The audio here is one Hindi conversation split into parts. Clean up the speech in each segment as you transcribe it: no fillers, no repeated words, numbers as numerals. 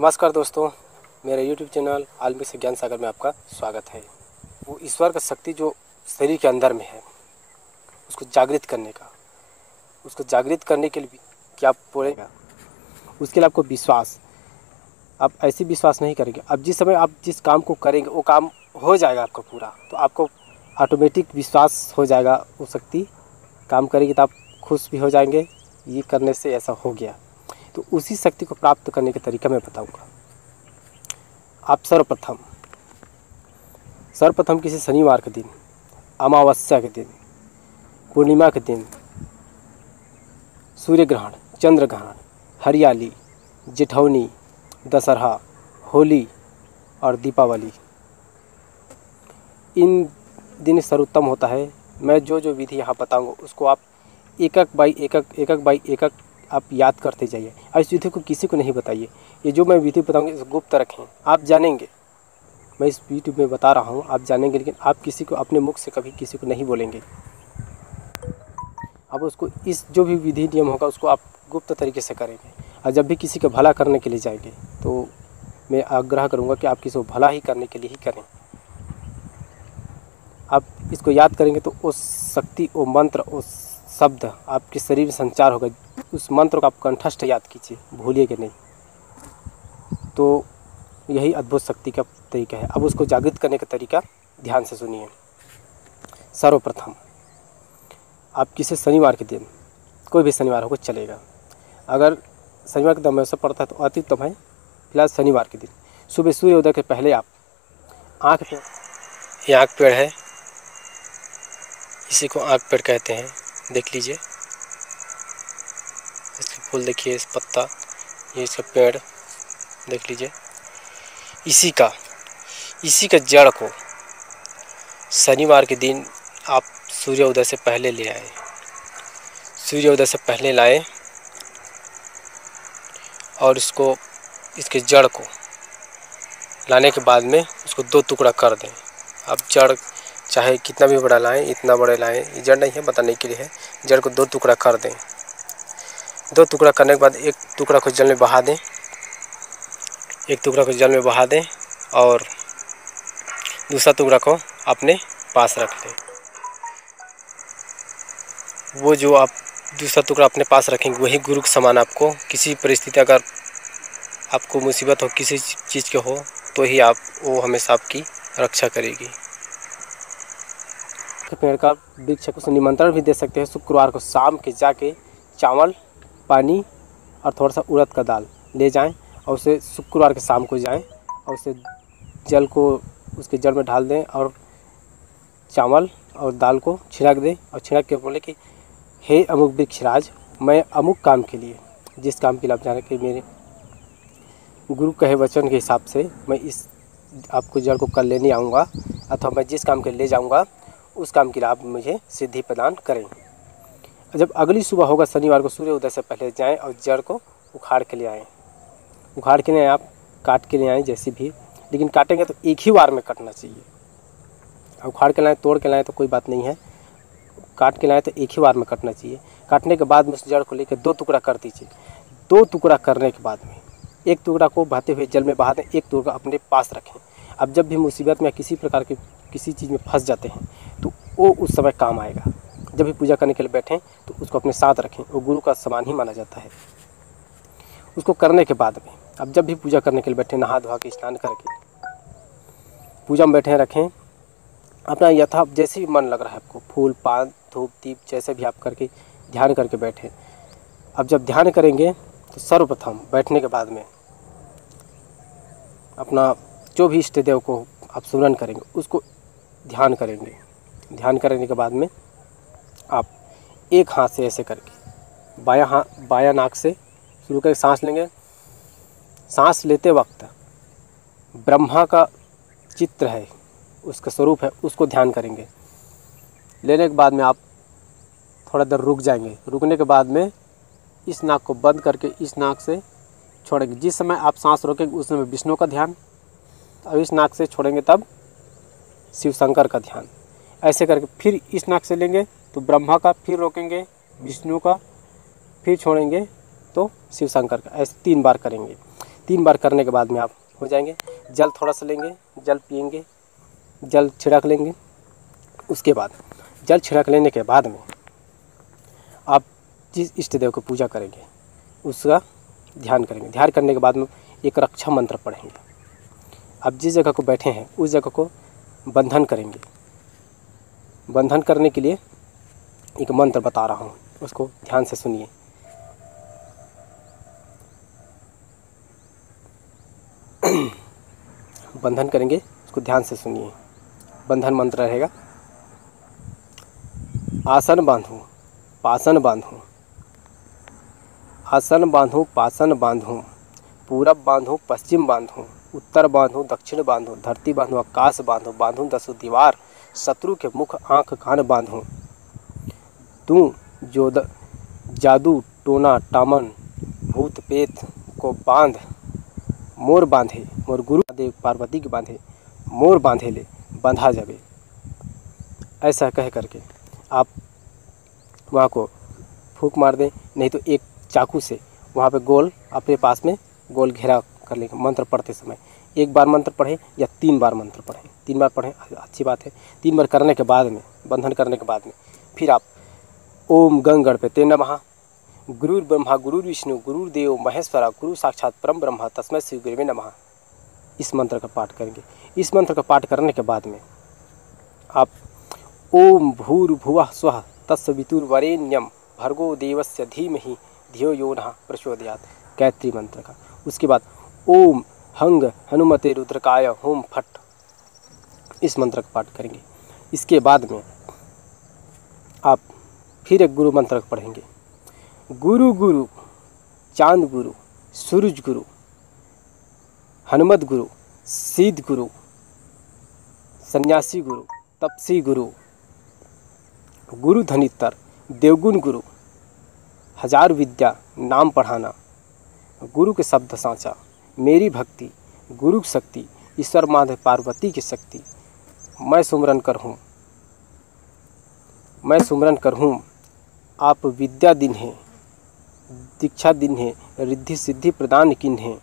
नमस्कार दोस्तों, मेरे YouTube चैनल आलमी से ज्ञान सागर में आपका स्वागत है। वो ईश्वर का शक्ति जो शरीर के अंदर में है, उसको जागृत करने के लिए क्या पड़ेगा, उसके लिए आपको विश्वास। आप ऐसी विश्वास नहीं करेंगे, अब जिस समय आप जिस काम को करेंगे वो काम हो जाएगा आपका पूरा, तो आपको ऑटोमेटिक विश्वास हो जाएगा। वो शक्ति काम करेगी तो आप खुश भी हो जाएंगे, ये करने से ऐसा हो गया। तो उसी शक्ति को प्राप्त करने का तरीका मैं बताऊंगा। आप सर्वप्रथम किसी शनिवार के दिन, अमावस्या के दिन, पूर्णिमा के दिन, सूर्य ग्रहण, चंद्र ग्रहण, हरियाली, जेठौनी, दशहरा, होली और दीपावली, इन दिन सर्वोत्तम होता है। मैं जो जो विधि यहाँ बताऊंगा उसको आप एक एक बाई एक आप याद करते जाइए और इस विधि को किसी को नहीं बताइए। ये जो मैं विधि बताऊंगी इसे गुप्त रखें, आप जानेंगे। मैं इस यूट्यूब में बता रहा हूँ, आप जानेंगे, लेकिन आप किसी को अपने मुख से कभी किसी को नहीं बोलेंगे। अब उसको इस जो भी विधि नियम होगा उसको आप गुप्त तरीके से करेंगे। और जब भी किसी का भला करने के लिए जाएंगे तो मैं आग्रह करूँगा कि आप किसी को भला ही करने के लिए ही करें। आप इसको याद करेंगे तो उस शक्ति, वो मंत्र, उस शब्द आपके शरीर में संचार होगा। उस मंत्र को आप कंठस्थ याद कीजिए, भूलिएगा नहीं। तो यही अद्भुत शक्ति का तरीका है। अब उसको जागृत करने का तरीका ध्यान से सुनिए। सर्वप्रथम आप किसी शनिवार के दिन, कोई भी शनिवार होगा चलेगा, अगर शनिवार के दिन अमावस्या पड़ता है तो अति उत्तम है। फिलहाल शनिवार के दिन सुबह सूर्योदय के पहले आप आँख पे, ये आँख पेड़ है, इसी को आँख पेड़ कहते हैं। देख लीजिए, इसके फूल देखिए, इस पत्ता, ये इसका पेड़ देख लीजिए। इसी का जड़ को शनिवार के दिन आप सूर्योदय से पहले ले आए, सूर्योदय से पहले लाएं और इसके जड़ को लाने के बाद में उसको 2 टुकड़ा कर दें। आप जड़ चाहे कितना भी बड़ा लाएं, इतना बड़े लाएं, ये जड़ नहीं है, बताने के लिए है। जड़ को 2 टुकड़ा कर दें। 2 टुकड़ा करने के बाद एक टुकड़ा को जल में बहा दें, और दूसरा टुकड़ा को अपने पास रख लें। वो जो आप दूसरा टुकड़ा अपने पास रखेंगे वही गुरु के समान आपको किसी परिस्थिति, अगर आपको मुसीबत हो, किसी चीज़ के हो, तो ही वो हमेशा आपकी रक्षा करेगी। पेड़ का वृक्ष को निमंत्रण भी दे सकते हैं। शुक्रवार को शाम के जाके चावल, पानी और थोड़ा सा उड़द का दाल ले जाएं और उसे शुक्रवार के शाम को जाएं और उसे जल को उसके जड़ में डाल दें और चावल और दाल को छिड़क दें और छिड़क के बोले कि हे अमुक वृक्षराज, मैं अमुक काम के लिए, जिस काम के लिए आप जाने कि मेरे गुरु कहे वचन के हिसाब से मैं इस आपको जड़ को कल लेने आऊँगा, अथवा मैं जिस काम के लिए ले जाऊँगा उस काम के लिए आप मुझे सिद्धि प्रदान करें। जब अगली सुबह होगा शनिवार को, सूर्योदय से पहले जाएं और जड़ को उखाड़ के ले आएँ। उखाड़ के ले आएँ, आप काट के ले आएँ जैसे भी, लेकिन काटेंगे तो एक ही बार में कटना चाहिए। उखाड़ के लाएँ, तोड़ के लाएँ तो कोई बात नहीं है, काट के लाएँ तो एक ही बार में कटना चाहिए। काटने के बाद में उस जड़ को लेकर 2 टुकड़ा कर दीजिए। 2 टुकड़ा करने के बाद में एक टुकड़ा को बहते हुए जल में बहा दें, एक टुकड़ा अपने पास रखें। अब जब भी मुसीबत में किसी प्रकार के किसी चीज़ में फंस जाते हैं तो वो उस समय काम आएगा। जब भी पूजा करने के लिए बैठें तो उसको अपने साथ रखें, वो गुरु का समान ही माना जाता है। उसको करने के बाद में अब जब भी पूजा करने के लिए बैठें, नहा धोवा के स्नान करके पूजा में बैठे रखें। अपना यथा जैसे भी मन लग रहा है आपको, फूल, पान, धूप, दीप, जैसे भी आप करके ध्यान करके बैठें। अब जब ध्यान करेंगे तो सर्वप्रथम बैठने के बाद में अपना जो भी इष्ट देव को आप सुमरन करेंगे उसको ध्यान करेंगे। ध्यान करने के बाद में आप एक हाथ से ऐसे करके बायां नाक से शुरू करके सांस लेंगे। सांस लेते वक्त ब्रह्मा का चित्र है, उसका स्वरूप है, उसको ध्यान करेंगे। लेने के बाद में आप थोड़ा देर रुक जाएंगे। रुकने के बाद में इस नाक को बंद करके इस नाक से छोड़ेंगे। जिस समय आप सांस रोकेंगे उस समय विष्णु का ध्यान, और इस नाक से छोड़ेंगे तब शिव शंकर का ध्यान। ऐसे करके फिर इस नाक से लेंगे तो ब्रह्मा का, फिर रोकेंगे विष्णु का, फिर छोड़ेंगे तो शिव शंकर का। ऐसे 3 बार करेंगे। 3 बार करने के बाद में आप हो जाएंगे। जल थोड़ा सा लेंगे, जल पिएंगे, जल छिड़क लेंगे। उसके बाद जल छिड़क लेने के बाद में आप जिस इष्ट देव को पूजा करेंगे उसका ध्यान करेंगे। ध्यान करने के बाद में एक रक्षा मंत्र पढ़ेंगे। आप जिस जगह को बैठे हैं उस जगह को बंधन करेंगे। बंधन करने के लिए एक मंत्र बता रहा हूँ, उसको ध्यान से सुनिए। बंधन करेंगे, उसको ध्यान से सुनिए। बंधन मंत्र रहेगा, आसन बांधूं पासन बांधूं, आसन बांधूं पासन बांधूं, पूरब बांधूं पश्चिम बांधूं, उत्तर बांधूं दक्षिण बांधूं, धरती बांधूं आकाश बांधूं, बांधूं 10 दीवार, शत्रु के मुख आँख कान बांधूं। तू जो जादू टोना टामन भूत पेत को बांध, मोर बांधे मोर गुरु देव पार्वती के बांधे, मोर बांधे ले बंधा जावे। ऐसा कह करके आप वहाँ को फूंक मार दें, नहीं तो एक चाकू से वहाँ पे गोल अपने पास में गोल घेरा कर लेंगे। मंत्र पढ़ते समय 1 बार मंत्र पढ़ें या 3 बार मंत्र पढ़ें। 3 बार पढ़ें, अच्छी बात है। 3 बार करने के बाद में, बंधन करने के बाद में फिर आप ओम गंग गणपते नमः, गुरुर् ब्रह्मा गुरुर् विष्णु गुरुर्देव महेश्वरा, गुरु साक्षात परम ब्रह्म तस्मै श्री गुरुवे नमः, इस मंत्र का पाठ करेंगे। इस मंत्र का पाठ करने के बाद में आप ओम भूर्भुवः स्वः तत्सवितुर्वरेण्यं भर्गो देवस्य धीमहि धियो यो नः प्रचोदयात्, गायत्री मंत्र का। उसके बाद ओम हंग हनुमते रुद्रकाय होम फट, इस मंत्र का पाठ करेंगे। इसके बाद में आप फिर एक गुरु मंत्र पढ़ेंगे। गुरु गुरु चांद गुरु सूरज गुरु हनुमत गुरु सिद्ध गुरु सन्यासी गुरु तपसी गुरु गुरु धनितर देवगुण गुरु, हजार विद्या नाम पढ़ाना, गुरु के शब्द सांचा, मेरी भक्ति गुरु की शक्ति, ईश्वर माधव पार्वती की शक्ति, मैं सुमरन कर हूँ आप विद्या दिन है दीक्षा दिन है, रिद्धि सिद्धि प्रदान किन है,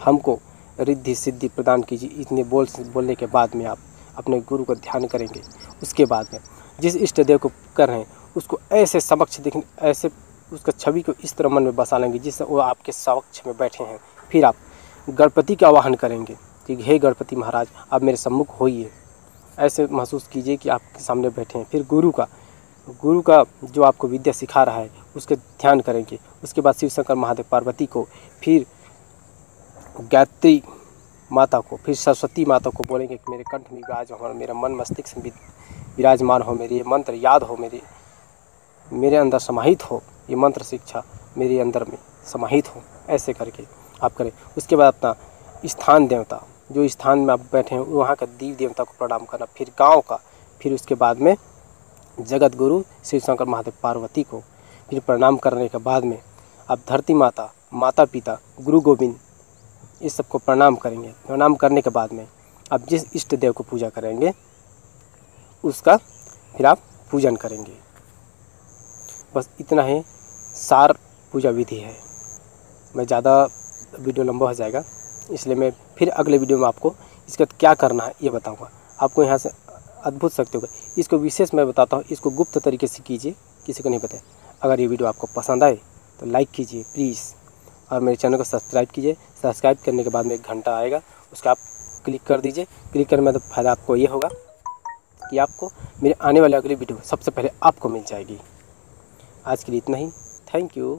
हमको रिद्धि सिद्धि प्रदान कीजिए। इतने बोलने के बाद में आप अपने गुरु को ध्यान करेंगे। उसके बाद में जिस इष्ट देव को कर रहे हैं उसको ऐसे समक्ष देखें, ऐसे उसका छवि को इस तरह मन में बसा लेंगे जिससे वो आपके समक्ष में बैठे हैं। फिर आप गणपति का आवाहन करेंगे कि हे गणपति महाराज आप मेरे सम्मुख होइए। ऐसे महसूस कीजिए कि आपके सामने बैठे हैं। फिर गुरु का जो आपको विद्या सिखा रहा है उसके ध्यान करेंगे। उसके बाद शिव शंकर महादेव पार्वती को, फिर गायत्री माता को, फिर सरस्वती माता को बोलेंगे कि मेरे कंठ में विराज हो, मेरा मन मस्तिष्क में विराजमान हो, मेरे ये मंत्र याद हो, मेरे अंदर समाहित हो, ये मंत्र शिक्षा मेरे अंदर में समाहित हो। ऐसे करके आप करें। उसके बाद अपना स्थान देवता, जो स्थान में आप बैठे हैं वहाँ का देव देवता को प्रणाम करना, फिर गांव का, फिर उसके बाद में जगत गुरु शिव शंकर महादेव पार्वती को फिर प्रणाम करने के बाद में आप धरती माता, माता पिता, गुरु गोविंद इस सबको प्रणाम करेंगे। प्रणाम करने के बाद में आप जिस इष्ट देव को पूजा करेंगे उसका फिर आप पूजन करेंगे। बस इतना ही सार पूजा विधि है। मैं ज़्यादा वीडियो लंबा हो जाएगा इसलिए मैं फिर अगले वीडियो में आपको इसका क्या करना है ये बताऊंगा। आपको यहाँ से अद्भुत शक्ति होगा। इसको विशेष मैं बताता हूँ, इसको गुप्त तरीके से कीजिए, किसी को नहीं बताए। अगर ये वीडियो आपको पसंद आए तो लाइक कीजिए प्लीज़, और मेरे चैनल को सब्सक्राइब कीजिए। सब्सक्राइब करने के बाद में एक घंटा आएगा, उसका आप क्लिक कर दीजिए। क्लिक करने में तो फ़ायदा आपको ये होगा कि आपको मेरे आने वाले अगली वीडियो सबसे पहले आपको मिल जाएगी। आज के लिए इतना ही। Thank you.